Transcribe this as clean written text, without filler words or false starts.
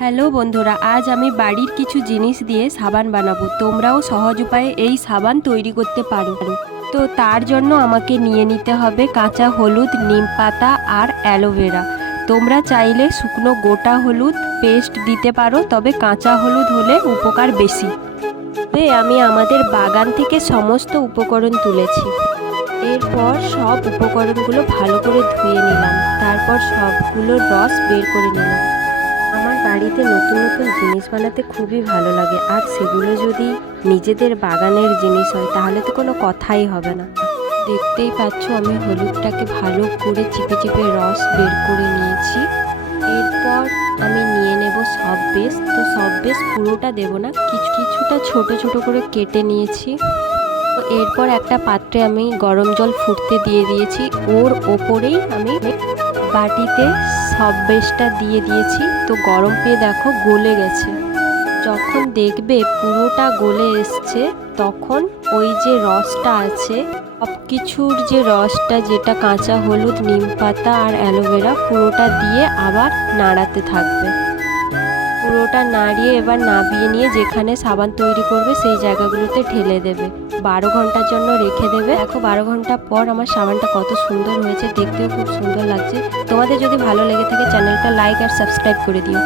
Hello বন্ধুরা, আজ আমি বাড়ির কিছু জিনিস দিয়ে সাবান বানাবো। তোমরাও সহজ উপায়ে এই সাবান তৈরি করতে পারো। তো তার জন্য আমাকে নিয়ে নিতে হবে কাঁচা হলুদ, নিম পাতা আর অ্যালোভেরা। তোমরা চাইলে শুকনো গোটা হলুদ পেস্ট দিতে পারো, তবে কাঁচা হলুদ হলে উপকার বেশি। আমি আমাদের বাগান থেকে সমস্ত উপকরণ তুলেছি। এরপর সব উপকরণগুলো ভালো করে ধুয়ে নিলাম, তারপর সবগুলোর রস বের করে নিলাম। আমার বাড়িতে নতুন নতুন জিনিস বানাতে খুবই ভালো লাগে, আর সেগুলো যদি নিজেদের বাগানের জিনিস হয় তাহলে তো কোনো কথাই হবে না। দেখতেই পাচ্ছ আমি হলুদটাকে ভালো করে চিপে চিপে রস বের করে নিয়েছি। এরপর আমি নিয়ে নেব সব বেশ। তো সব বেশ পুরোটা দেব না, কিছুটা ছোট ছোট করে কেটে নিয়েছি। তো এরপর একটা পাত্রে আমি গরম জল ফুটতে দিয়ে দিয়েছি, ওর ওপরেই আমি বাটিতে সব বেশটা দিয়ে দিয়েছি। তো গরম পেয়ে দেখো গলে গেছে। যখন দেখবে পুরোটা গলে এসছে, তখন ওই যে রসটা আছে, সব কিছুর যে রসটা, যেটা কাঁচা হলুদ, নিম পাতা আর অ্যালোভেরা, পুরোটা দিয়ে আবার নাড়াতে থাকবে। পুরোটা নাড়িয়ে এবার নাবিয়ে নিয়ে যেখানে সাবান তৈরি করবে সেই জায়গাগুলোতে ঢেলে দেবে। 12 ঘন্টার জন্য রেখে দেবে। দেখো 12 ঘন্টা পর আমার সাবানটা কত সুন্দর হয়েছে, দেখতেও খুব সুন্দর লাগছে। তোমাদের যদি ভালো লেগে থাকে চ্যানেলটা লাইক আর সাবস্ক্রাইব করে দিও।